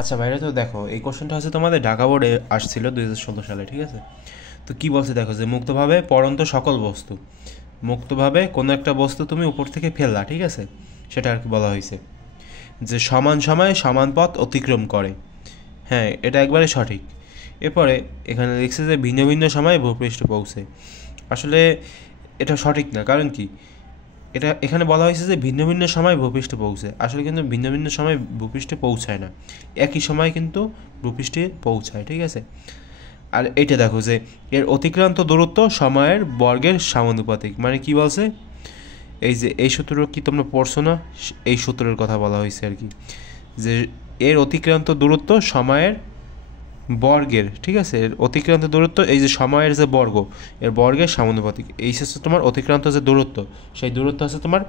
আচ্ছা ভাইরা, তো দেখো এই কোশ্চেনটা হচ্ছে তোমাদের ঢাকা বোর্ডে আসছিল 2016 সালে, ঠিক আছে? তো কি বলছে দেখো, যে মুক্তভাবে পড়ন্ত সকল বস্তু, মুক্তভাবে কোনো একটা বস্তু তুমি উপর থেকে ফেললা, ঠিক আছে, সেটা আর কি বলা হয়েছে যে সমান সময়ে সমান পথ অতিক্রম করে। হ্যাঁ, এটা একবারে সঠিক। এরপরে এখানে লিখছে যে ভিন্ন ভিন্ন সময়ে ভূপৃষ্ঠে পৌঁছে। আসলে এটা সঠিক না, কারণ কি, এটা এখানে বলা হয়েছে যে ভিন্ন ভিন্ন সময় ভূপৃষ্ঠে পৌঁছে, আসলে কিন্তু ভিন্ন ভিন্ন সময় ভূপৃষ্ঠে পৌঁছায় না, একই সময় কিন্তু ভূপৃষ্ঠে পৌঁছায়, ঠিক আছে? আর এইটা দেখো যে এর অতিক্রান্ত দূরত্ব সময়ের বর্গের সমানুপাতিক। মানে কি বলছে, এই যে এই সূত্র কি তোমরা পড়ছো না, এই সূত্রের কথা বলা হয়েছে আর কি, যে এর অতিক্রান্ত দূরত্ব সময়ের বর্গের, ঠিক আছে, এর অতিক্রান্ত দূরত্ব, এই যে সময়ের যে বর্গ, এর বর্গের সমানুপাতিক। এই হচ্ছে তোমার অতিক্রান্ত যে দূরত্ব, সেই দূরত্ব হচ্ছে তোমার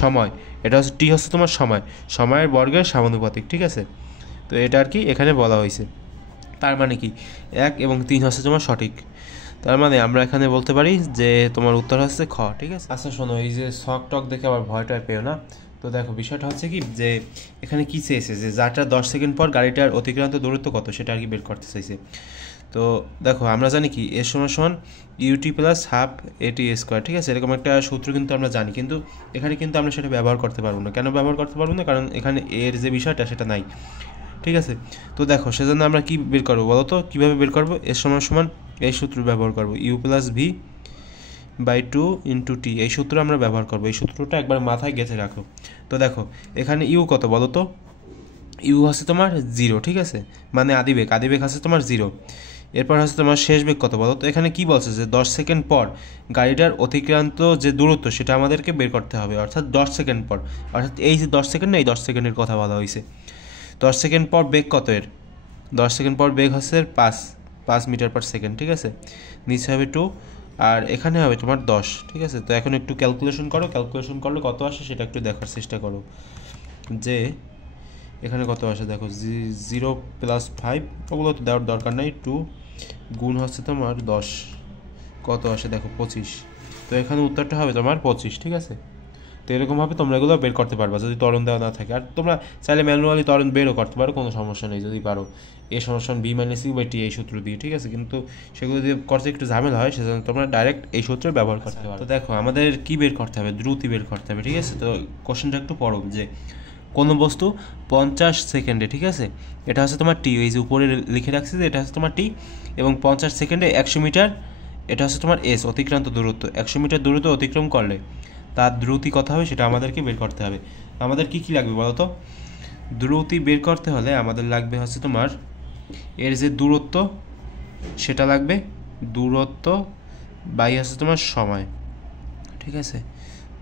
সময়, এটা হচ্ছে টি, হচ্ছে তোমার সময়, সময়ের বর্গের সমানুপাতিক, ঠিক আছে? তো এটা আর কি এখানে বলা হয়েছে। তার মানে কি 1 এবং 3 হচ্ছে তোমার সঠিক। তার মানে আমরা এখানে বলতে পারি যে তোমার উত্তর হচ্ছে খ, ঠিক আছে? আচ্ছা শোনো, এই যে শক টক দেখে আবার ভয়টা পেও না। তো দেখো বিষয়টা হচ্ছে কি, যে এখানে কি চেয়েছে, যে যারটা 10 সেকেন্ড পর গাড়িটার অতিক্রান্ত দূরত্ব কত সেটা আর কি বের করতে চাইছে। তো দেখো আমরা জানি কি এর সমান সমান ইউটি প্লাস হাফ এটি স্কোয়ার, ঠিক আছে, এরকম একটা সূত্র কিন্তু আমরা জানি, কিন্তু এখানে কিন্তু আমরা সেটা ব্যবহার করতে পারবো না। কেন ব্যবহার করতে পারবো না? কারণ এখানে এর যে বিষয়টা সেটা নাই, ঠিক আছে? তো দেখো সেজন্য আমরা কি বের করবো বলো তো, কীভাবে বের করবো? এর সমান সমান এই সূত্র ব্যবহার করবো, U plus V by 2 into T, এই সূত্র আমরা ব্যবহার করবো। এই সূত্রটা একবার মাথায় গেঁথে রাখো। তো দেখো এখানে ইউ কত বলো তো, ইউ হচ্ছে তোমার 0, ঠিক আছে, মানে আদিবেগ, আদিবেগ হচ্ছে তোমার 0। এরপর হচ্ছে তোমার শেষ বেগ কত বলো তো, এখানে কি বলছে যে 10 সেকেন্ড পর গাড়িটার অতিক্রান্ত যে দূরত্ব সেটা আমাদেরকে বের করতে হবে, অর্থাৎ 10 সেকেন্ড পর, অর্থাৎ এই যে 10 সেকেন্ড না, এই 10 সেকেন্ডের কথা বলা হয়েছে। 10 সেকেন্ড পর বেগ কত এর? 10 সেকেন্ড পর বেগ হচ্ছে 5 মিটার পার সেকেন্ড, ঠিক আছে, নিচে হবে 2, আর এখানে হবে তোমার 10, ঠিক আছে? তো এখন একটু ক্যালকুলেশন করো, ক্যালকুলেশন করলে কত আসে সেটা একটু দেখার চেষ্টা করো, যে এখানে কত আসে দেখো, 0 প্লাস 5, ওগুলো তো দেওয়ার দরকার নাই, 2 গুণ হচ্ছে তোমার 10, কত আসে দেখো 25। তো এখানে উত্তরটা হবে তোমার 25, ঠিক আছে? তো এরকমভাবে তোমরা এগুলো বের করতে পারবা যদি ত্বরণ দেওয়া না থাকে। আর তোমরা চাইলে ম্যানুয়ালি ত্বরণ বেরও করতে পারো, কোনো সমস্যা নেই যদি পারো, এ সমস্যা B minus you by T এই সূত্র দিয়ে, ঠিক আছে? কিন্তু সেগুলো দিয়ে করতে একটু ঝামেলা হয়, সেজন্য তোমরা ডাইরেক্ট এই সূত্র ব্যবহার করতে পারো। তো দেখো আমাদের কি বের করতে হবে, দ্রুতি বের করতে হবে, ঠিক আছে? তো কোশ্চেনটা একটু পড়ো, যে কোনো বস্তু 50 সেকেন্ডে, ঠিক আছে, এটা হচ্ছে তোমার টি, এই যে উপরে লিখে রাখছি যে এটা হচ্ছে তোমার টি, এবং 50 সেকেন্ডে 100 মিটার, এটা হচ্ছে তোমার এস, অতিক্রান্ত দূরত্ব। 100 মিটার দূরত্ব অতিক্রম করলে তার দ্রুতি কত হবে সেটা আমাদেরকে বের করতে হবে। আমাদের কি কি লাগবে বলো তো? দ্রুতি বের করতে হলে আমাদের লাগবে হচ্ছে তোমার এর যে দূরত্ব সেটা লাগবে, দূরত্ব বাই হচ্ছে তোমার সময়, ঠিক আছে?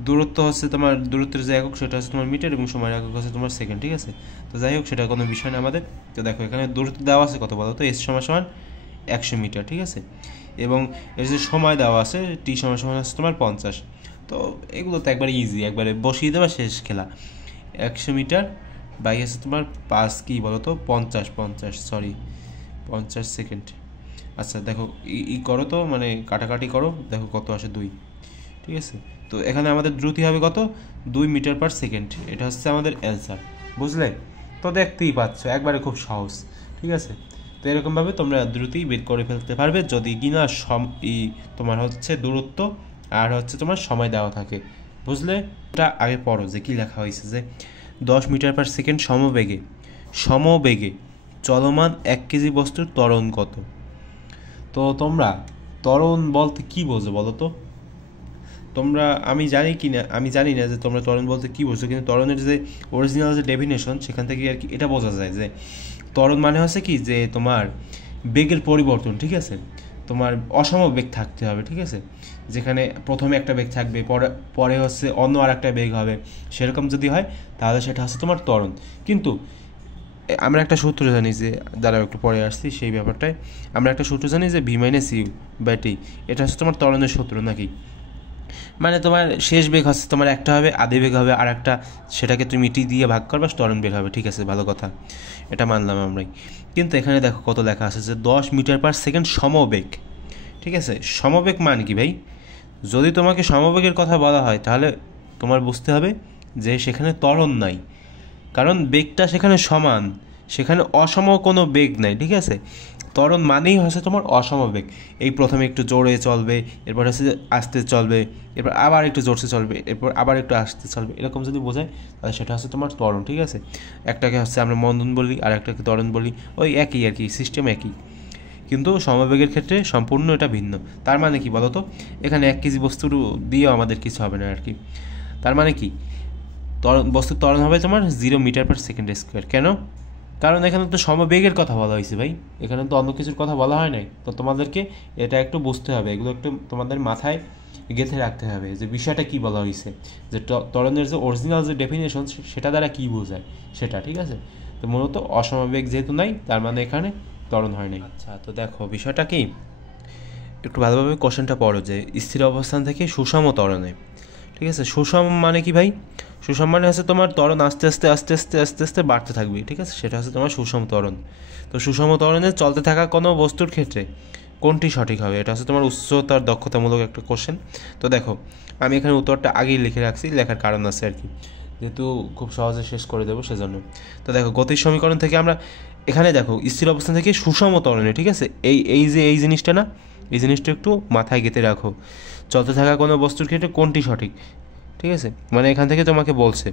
দূরত্ব হচ্ছে তোমার, দূরত্বের যে একক সেটা হচ্ছে তোমার মিটার, এবং সময়ের একক হচ্ছে তোমার সেকেন্ড, ঠিক আছে? তো যাই হোক সেটা কোনো বিষয় না আমাদের। তো দেখো এখানে দূরত্ব দেওয়া আছে কত বলো তো, এস সমান সমান 100 মিটার, ঠিক আছে, এবং এর যে সময় দেওয়া আছে টি সমান সমান হচ্ছে তোমার 50। তো এগুলো তো একবারে ইজি, একবারে বসিয়ে দেওয়া, শেষ খেলা। 100 মিটার বাই আছে তোমার 5 কি বলো তো, 50 সরি 50 সেকেন্ড। আচ্ছা দেখো করো তো, মানে কাটাকাটি করো, দেখো কত আসে 2, ঠিক আছে? তো এখানে আমাদের দ্রুতি হবে কত, 2 মিটার পার সেকেন্ড, এটা হচ্ছে আমাদের অ্যান্সার, বুঝলে? তো দেখতেই পাচ্ছ একবারে খুব সহজ, ঠিক আছে? তো এরকমভাবে তোমরা দ্রুতি বের করে ফেলতে পারবে যদি কিনা তোমার হচ্ছে দূরত্ব আর হচ্ছে তোমার সময় দেওয়া থাকে, বুঝলে? এটা আগে পড়ো যে কী লেখা হয়েছে, যে 10 মিটার পার সেকেন্ড সমবেগে চলমান 1 কেজি বস্তুর ত্বরণ কত? তো তোমরা ত্বরণ বলতে কী বোঝো বলো তো? তোমরা, আমি জানি না যে তোমরা ত্বরণ বলতে কী বোঝো, কিন্তু ত্বরণের যে অরিজিনাল যে ডেফিনেশন সেখান থেকে আর কি এটা বোঝা যায় যে ত্বরণ মানে হচ্ছে কি, যে তোমার বেগের পরিবর্তন, ঠিক আছে, তোমার অসম বেগ থাকতে হবে, ঠিক আছে, যেখানে প্রথমে একটা বেগ থাকবে, পরে হচ্ছে অন্য আর একটা বেগ হবে, সেরকম যদি হয় তাহলে সেটা হচ্ছে তোমার ত্বরণ। কিন্তু আমরা একটা সূত্র জানি, যে দ্বারা একটু পরে আসছি সেই ব্যাপারটায়, আমরা একটা সূত্র জানি যে V minus you by T, এটা হচ্ছে তোমার ত্বরণের সূত্র, নাকি? মানে তোমার শেষ বেগ হচ্ছে তোমার একটা হবে, আদি বেগ হবে আর একটা, সেটাকে তুমি টি দিয়ে ভাগ করবে, ত্বরণ বের হবে, ঠিক আছে, ভালো কথা, এটা মানলাম আমরাই। কিন্তু এখানে দেখো কত লেখা আছে, যে 10 মিটার পার সেকেন্ড সমবেগ, ঠিক আছে? সমবেগ মানে কি ভাই? যদি তোমাকে সমবেগের কথা বলা হয় তাহলে তোমার বুঝতে হবে যে সেখানে ত্বরণ নাই, কারণ বেগটা সেখানে সমান, সেখানে অসম কোনো বেগ নাই, ঠিক আছে। ত্বরণ মানেই হচ্ছে তোমার অসম বেগ। এই প্রথমে একটু জোরে চলবে, এরপর হচ্ছে আস্তে চলবে, এরপর আবার একটু জোরসে চলবে, এরপর আবার একটু আস্তে চলবে, এরকম যদি বোঝায় তাহলে সেটা হচ্ছে তোমার ত্বরণ, ঠিক আছে। একটাকে হচ্ছে আমরা মন্দন বলি, আর একটাকে ত্বরণ বলি, ওই একই আর কি, সিস্টেম একই, কিন্তু সমবেগের ক্ষেত্রে সম্পূর্ণ এটা ভিন্ন। তার মানে কি বলো তো, এখানে 1 কেজি বস্তুর দিয়েও আমাদের কিছু হবে না আর কি। তার মানে কি, বস্তুর ত্বরণ হবে তোমার 0 মিটার/সেকেন্ড স্কোয়ার। কেন? কারণ এখানে তো সমবেগের কথা বলা হয়েছে ভাই, এখানে তো অন্য কিছুর কথা বলা হয় নাই। তো তোমাদেরকে এটা একটু বুঝতে হবে, এগুলো একটু তোমাদের মাথায় গেঁথে রাখতে হবে যে বিষয়টা কি বলা হয়েছে, যে ত্বরণের যে অরিজিনাল যে ডেফিনেশন সেটা দ্বারা কী বোঝায় সেটা, ঠিক আছে। তো মূলত অসমবেগ যেহেতু নাই, তার মানে এখানে ত্বরণ হয় নাই। আচ্ছা, তো দেখো বিষয়টা কি, একটু ভালোভাবে কোশ্চেনটা পড়ো, যে স্থির অবস্থান থেকে সুষম ত্বরণে, ঠিক আছে। সুষম মানে কি ভাই? সুষম মানে হচ্ছে তোমার ত্বরণ আস্তে আস্তে আস্তে আস্তে আস্তে আস্তে বাড়তে থাকবে, ঠিক আছে, সেটা হচ্ছে তোমার সুষম ত্বরণ। তো সুষম ত্বরণে চলতে থাকা কোনো বস্তুর ক্ষেত্রে কোনটি সঠিক হবে, এটা হচ্ছে তোমার উচ্চতর দক্ষতামূলক একটা কোশ্চেন। তো দেখো আমি এখানে উত্তরটা আগেই লিখে রাখছি, লেখার কারণ আছে আর কি, যেহেতু খুব সহজে শেষ করে দেবো সেজন্য। তো দেখো গতির সমীকরণ থেকে আমরা এখানে দেখো স্থির অবস্থান থেকে সুষম ত্বরণে, ঠিক আছে, এই জিনিসটা না, এই জিনিসটা একটু মাথায় গেঁথে রাখো। চলতে থাকা কোনো বস্তুর ক্ষেত্রে কোনটি সঠিক, ঠিক আছে, মানে এখান থেকে তোমাকে বলছে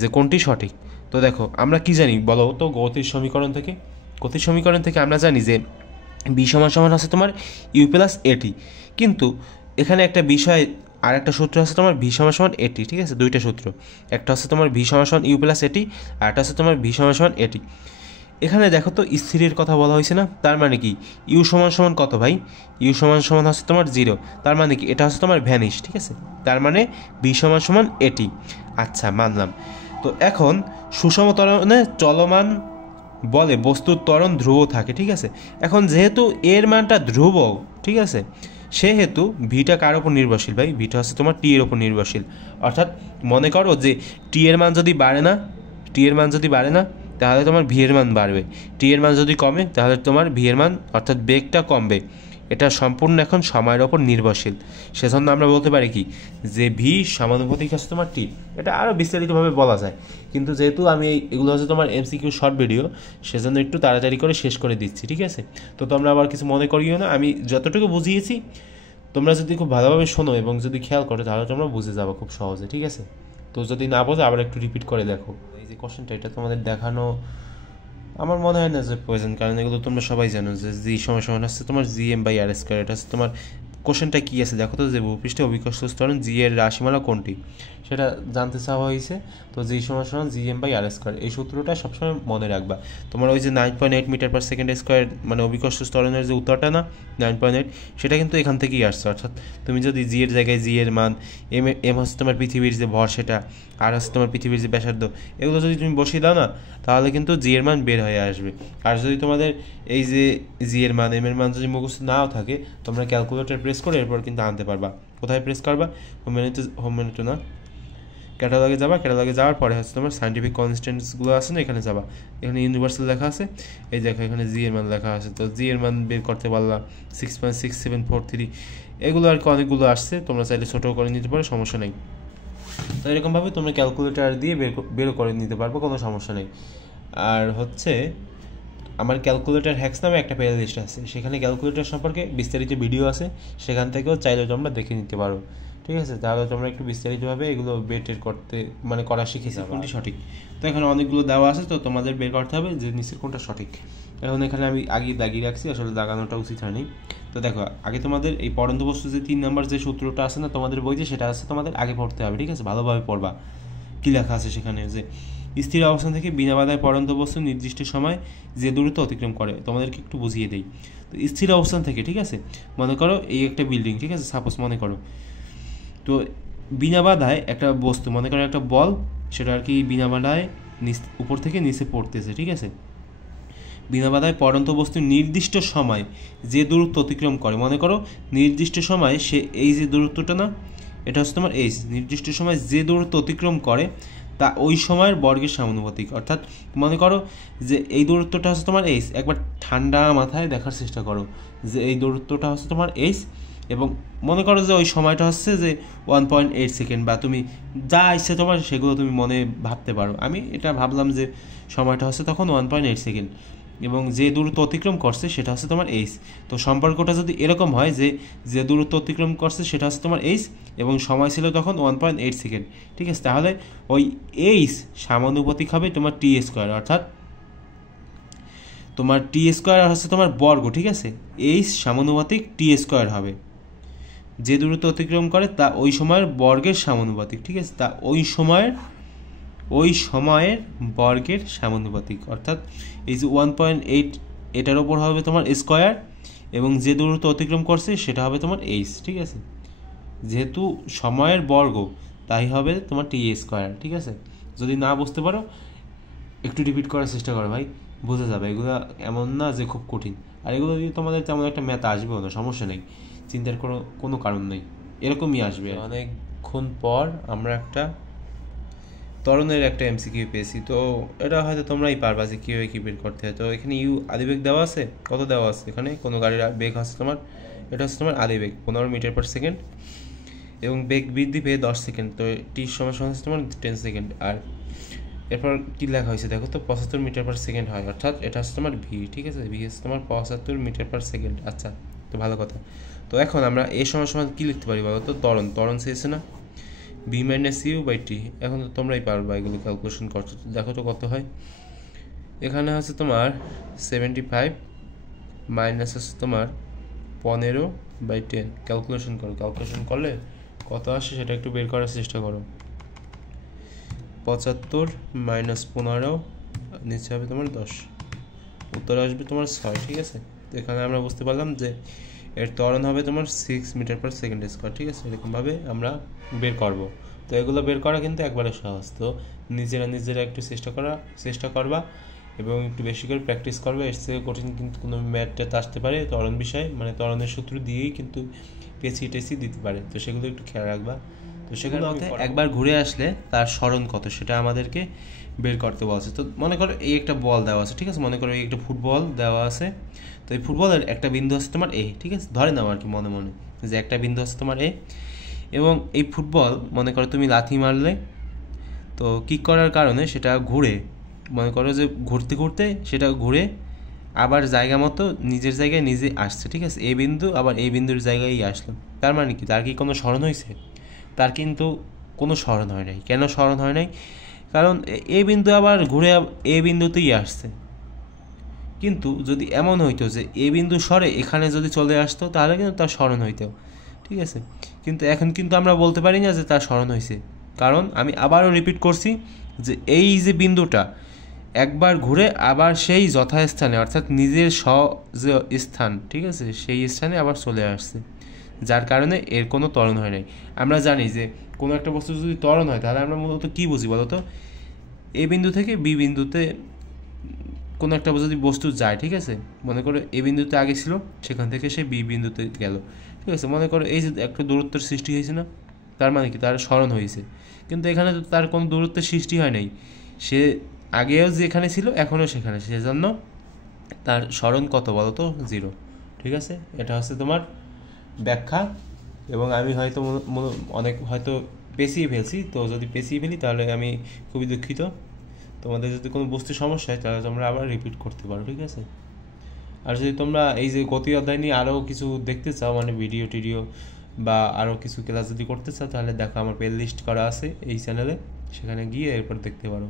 যে কোনটি সঠিক। তো দেখো আমরা কি জানি বলো তো, গতির সমীকরণ থেকে আমরা জানি যে বি সমান সমান আছে তোমার ইউ প্লাস এটি। কিন্তু এখানে একটা বিষয়, আর একটা সূত্র আছে তোমার ভি সমান সমান এটি, ঠিক আছে, দুইটা সূত্র, একটা হচ্ছে তোমার ভি সমান সমান ইউ প্লাস এটি, আর একটা হচ্ছে তোমার ভি সমান সমান এটি। এখানে দেখো তো স্থিরের কথা বলা হয়েছে না, তার মানে কি ইউ সমান সমান কত ভাই? ইউ সমান সমান হচ্ছে তোমার 0, তার মানে কি এটা হচ্ছে তোমার ভ্যানিশ, ঠিক আছে, তার মানে বি সমান সমান এটি। আচ্ছা মানলাম। তো এখন সুষম ত্বরণে চলমান বলে বস্তুর ত্বরণ ধ্রুব থাকে, ঠিক আছে। এখন যেহেতু এর মানটা ধ্রুব, ঠিক আছে, সেহেতু ভিটা কার ওপর নির্ভরশীল ভাই? ভিটা হচ্ছে তোমার টি এর ওপর নির্ভরশীল। অর্থাৎ মনে করো যে টি এর মান যদি বাড়ে না তাহলে তোমার ভি এর মান বাড়বে, টি এর মান যদি কমে তাহলে তোমার ভি এর মান অর্থাৎ বেগটা কমবে। এটা সম্পূর্ণ এখন সময়ের ওপর নির্ভরশীল। সেজন্য আমরা বলতে পারি কি, যে ভি সমানুপাতিক হচ্ছে তোমার টি। এটা আরও বিস্তারিতভাবে বলা যায়, কিন্তু যেহেতু আমি এগুলো হচ্ছে তোমার এমসিকিউ শর্ট ভিডিও, সেজন্য একটু তাড়াতাড়ি করে শেষ করে দিচ্ছি, ঠিক আছে। তো তোমরা আবার কিছু মনে করিও না, আমি যতটুকু বুঝিয়েছি তোমরা যদি খুব ভালোভাবে শোনো এবং যদি খেয়াল করো তাহলে তোমরা বুঝে যাবো খুব সহজে, ঠিক আছে। তো যদি না বোঝো আবার একটু রিপিট করে দেখো। এই যে কোশ্চেনটা, এটা তোমাদের দেখানো আমার মনে হয় না যে প্রয়োজন, কারণ এগুলো তোমরা সবাই জানো যে জি সমান সমান হচ্ছে তোমার GM/r²। এটা হচ্ছে তোমার কোশ্চেনটা কী আছে দেখো তো, যে ভূপৃষ্ঠে অভিকর্ষ ত্বরণ জি এর রাশিমালা কোনটি, সেটা জানতে চাওয়া হয়েছে। তো জি সমান সমান GM/r², এই সূত্রটা সবসময় মনে রাখবা। তোমার ওই যে 9.8 মিটার/সেকেন্ড স্কোয়ার, মানে অভিকর্ষ ত্বরণের যে উত্তরটা না 9.8, সেটা কিন্তু এখান থেকেই আসছে। অর্থাৎ তুমি যদি জি এর জায়গায় জি এর মান, এম হচ্ছে তোমার পৃথিবীর যে ভর, সেটা আর হচ্ছে তোমার পৃথিবীর যে ব্যাসার্ধ, এগুলো যদি তুমি বসিয়ে দাও না, তাহলে কিন্তু জি এর মান বের হয়ে আসবে। আর যদি তোমাদের এই যে জি এর মান, এম এর মান যদি মুখস্থ নাও থাকে, তোমরা ক্যালকুলেটর প্রেস করে এরপর কিন্তু আনতে পারবা। কোথায় প্রেস করবা? হোম মেনুতে না, ক্যাটালগে যাবা, ক্যাটালগে যাওয়ার পরে হচ্ছে তোমার সায়েন্টিফিক কনস্ট্যান্টসগুলো আছে না, এখানে যাবা, এখানে ইউনিভার্সাল লেখা আছে, এই দেখো এখানে জি এর মান লেখা আছে। তো জি এর মান বের করতে পারলা 6.6743, এগুলো আর কি অনেকগুলো আসছে, তোমরা চাইলে ছোটো করে নিতে পারো, সমস্যা নেই। তো এরকমভাবে তোমরা ক্যালকুলেটার দিয়ে বের করে নিতে পারবো, কোনো সমস্যা নেই। আর হচ্ছে আমার ক্যালকুলেটার হ্যাক্স নামে একটা প্লে লিস্ট আছে, সেখানে ক্যালকুলেটার সম্পর্কে বিস্তারিত ভিডিও আছে, সেখান থেকেও চাইলে তোমরা দেখে নিতে পারো, ঠিক আছে। তাহলে তোমরা একটু বিস্তারিতভাবে এগুলো বের করতে মানে করা শিখে যাবে কোনটি সঠিক। তো এখানে অনেকগুলো দেওয়া আছে, তো তোমাদের বের করতে হবে যে নিচের কোনটা সঠিক। এখন এখানে আমি আগে দাগিয়ে রাখছি, আসলে দাগানোটা উচিত হয়নি। তো দেখো আগে তোমাদের এই পড়ন্ত বস্তু যে 3 নম্বর যে সূত্রটা আছে না তোমাদের বইতে, সেটা আছে তোমাদের আগে পড়তে হবে, ঠিক আছে, ভালোভাবে পড়বা। কী লেখা আছে সেখানে, যে স্থির অবস্থান থেকে বিনা বাধায় পড়ন্ত বস্তু নির্দিষ্ট সময় যে দূরত্ব অতিক্রম করে, তোমাদেরকে একটু বুঝিয়ে দেই। তো স্থির অবস্থান থেকে, ঠিক আছে, মনে করো এই একটা বিল্ডিং, ঠিক আছে, সাপোজ মনে করো, তো বিনা বাধায় একটা বস্তু, মনে করো একটা বল, সেটা আর কি বিনা বাধায় উপর থেকে নিচে পড়তেছে, ঠিক আছে। বিনা বাধায় পড়ন্ত বস্তু নির্দিষ্ট সময় যে দূরত্ব অতিক্রম করে, মনে করো নির্দিষ্ট সময় সে এই যে দূরত্বটা না, এটা হচ্ছে তোমার এইচ, নির্দিষ্ট সময় যে দূরত্ব অতিক্রম করে তা ওই সময়ের বর্গের সমানুপাতিক। অর্থাৎ মনে করো যে এই দূরত্বটা হচ্ছে তোমার এইচ, একবার ঠান্ডা মাথায় দেখার চেষ্টা করো যে এই দূরত্বটা হচ্ছে তোমার এইচ, এবং মনে করো যে ওই সময়টা হচ্ছে যে 1.8 সেকেন্ড, বা তুমি যা ইচ্ছে তোমার সেগুলো তুমি মনে ভাবতে পারো। আমি এটা ভাবলাম যে সময়টা হচ্ছে তখন 1.8 সেকেন্ড, এবং যে দূরত্ব অতিক্রম করছে সেটা হচ্ছে তোমার এইচ। তো সম্পর্কটা যদি এরকম হয় যে যে দূরত্ব অতিক্রম করছে সেটা হচ্ছে তোমার এইচ এবং সময় ছিল তখন 1.8 সেকেন্ড, ঠিক আছে, তাহলে ওই এইচ সমানুপাতিক হবে তোমার টি স্কোয়ার, অর্থাৎ তোমার টি স্কোয়ার হচ্ছে তোমার বর্গ, ঠিক আছে, এইচ সমানুপাতিক টি স্কোয়ার হবে। যে দূরত্ব অতিক্রম করে তা ওই সময়ের বর্গের সমানুপাতিক, ঠিক আছে, তা ওই সময়ের বর্গের সমানুপাতিক, অর্থাৎ এই যে 1.8 এটার ওপর হবে তোমার স্কোয়ার এবং যে দূরত্ব অতিক্রম করছে সেটা হবে তোমার এইচ, ঠিক আছে, যেহেতু সময়ের বর্গ তাই হবে তোমার টি স্কোয়ার, ঠিক আছে। যদি না বুঝতে পারো একটু রিপিট করার চেষ্টা করো ভাই, বুঝে যাবে। এগুলো এমন না যে খুব কঠিন, আর এগুলো যদি তোমাদের তেমন একটা ম্যাথ আসবেও না, সমস্যা নেই, চিন্তার কোনো কারণ নেই, এরকমই আসবে। অনেকক্ষণ পর আমরা একটা ত্বরণের একটা এমসিকিউ পেয়েছি, তো এটা হয়তো তোমরাই পারবা যে কীভাবে কী বের করতে হয়। তো এখানে আদিবেগ দেওয়া আছে, কত দেওয়া আছে এখানে, কোনো গাড়ির বেগ আছে তোমার, এটা হচ্ছে তোমার আদিবেগ 15 মিটার পার সেকেন্ড এবং বেগ বৃদ্ধি পেয়ে 10 সেকেন্ড, তো টি সময় হচ্ছে তোমার 10 সেকেন্ড। আর এরপর কী লেখা হয়েছে দেখো তো, 75 মিটার পার সেকেন্ড হয়, অর্থাৎ এটা হচ্ছে তোমার ভি, ঠিক আছে, ভি হচ্ছে তোমার 75 মিটার পার সেকেন্ড। আচ্ছা, তো ভালো কথা। তো এখন আমরা এই সময় কী লিখতে পারি বলো তো, ত্বরণ চেয়েছে না, B minus you by T. এখন তো তোমরাই পারবা এগুলো ক্যালকুলেশন করছো, দেখো তো কত হয়। এখানে হচ্ছে তোমার 75 মাইনাস হচ্ছে তোমার 15/10, ক্যালকুলেশন করলে কত আসে সেটা একটু বের করার চেষ্টা করো। 75 মাইনাস 15 নিচে হবে তোমার 10, উত্তর আসবে তোমার 6, ঠিক আছে। তো এখানে আমরা বুঝতে পারলাম যে এর ত্বরণ হবে তোমার 6 মিটার পার সেকেন্ড স্কোয়ার, ঠিক আছে, এরকমভাবে আমরা বের করব। তো এগুলো বের করা কিন্তু একবারে সহজ, তো নিজেরা একটু চেষ্টা করবা এবং একটু বেশি করে প্র্যাকটিস করবে। এর থেকে কঠিন কিন্তু কোনো ম্যাথটা আসতে পারে ত্বরণ বিষয়, মানে ত্বরণের সূত্র দিয়েই কিন্তু পেঁচিয়ে দিতে পারে, তো সেগুলো একটু খেয়াল রাখবা। তো সেগুলো একবার ঘুরে আসলে তার স্মরণ কত সেটা আমাদেরকে বের করতে বলছে। তো মনে করো এই একটা বল দেওয়া আছে, ঠিক আছে, মনে করো এই একটা ফুটবল দেওয়া আছে, তো এই ফুটবলের একটা বিন্দু আছে তোমার এ, ঠিক আছে, ধরে নাও আর কি মনে যে একটা বিন্দু আছে তোমার এ, এবং এই ফুটবল মনে করো তুমি লাথি মারলে, তো কিক করার কারণে সেটা ঘুরে, মনে করো যে ঘুরতে সেটা ঘুরে আবার জায়গা মতো নিজের জায়গায় নিজে আসছে, ঠিক আছে, এই বিন্দু আবার এই বিন্দুর জায়গায় আসলো। তার মানে কি, তার কি কোনো স্মরণ হয়েছে? তার কিন্তু কোনো স্মরণ হয় নাই। কেন স্মরণ হয় নাই? কারণ এ বিন্দু আবার ঘুরে এ বিন্দুতেই আসছে। কিন্তু যদি এমন হইতো যে এ বিন্দু সরে এখানে যদি চলে আসতো তাহলে কিন্তু তার স্মরণ হইতো, ঠিক আছে। কিন্তু এখন কিন্তু আমরা বলতে পারি না যে তার স্মরণ হয়েছে, কারণ আমি আবারও রিপিট করছি যে এই যে বিন্দুটা একবার ঘুরে আবার সেই যথাস্থানে, অর্থাৎ নিজের যে স্থান, ঠিক আছে, সেই স্থানে আবার চলে আসছে, যার কারণে এর কোনো ত্বরণ হয় নাই। আমরা জানি যে কোনো একটা বস্তু যদি ত্বরণ হয় তাহলে আমরা মূলত কী বুঝি বলো তো, এ বিন্দু থেকে বি বিন্দুতে কোনো একটা যদি বস্তু যায়, ঠিক আছে, মনে করো এ বিন্দুতে আগে ছিল, সেখান থেকে সে বি বিন্দুতে গেল, ঠিক আছে, মনে করো এই যে একটা দূরত্বের সৃষ্টি হয়েছে না, তার মানে কি তার স্মরণ হয়েছে। কিন্তু এখানে তো তার কোনো দূরত্বের সৃষ্টি হয় নাই, সে আগেও যেখানে ছিল এখনও সেখানে, সেজন্য তার স্মরণ কত বলো তো, 0, ঠিক আছে। এটা হচ্ছে তোমার ব্যাখ্যা, এবং আমি হয়তো অনেক হয়তো পেঁচিয়ে ফেলছি, তো যদি পেঁচিয়ে ফেলি তাহলে আমি খুবই দুঃখিত। তোমাদের যদি কোনো বুঝতে সমস্যা হয় তাহলে তোমরা আবার রিপিট করতে পারো, ঠিক আছে। আর যদি তোমরা এই যে গতি অধ্যায় নিয়ে আরও কিছু দেখতে চাও, মানে ভিডিও টিডিও বা আরও কিছু ক্লাস যদি করতে চাও, তাহলে দেখো আমার প্লে লিস্ট করা আছে এই চ্যানেলে, সেখানে গিয়ে এরপর দেখতে পারো।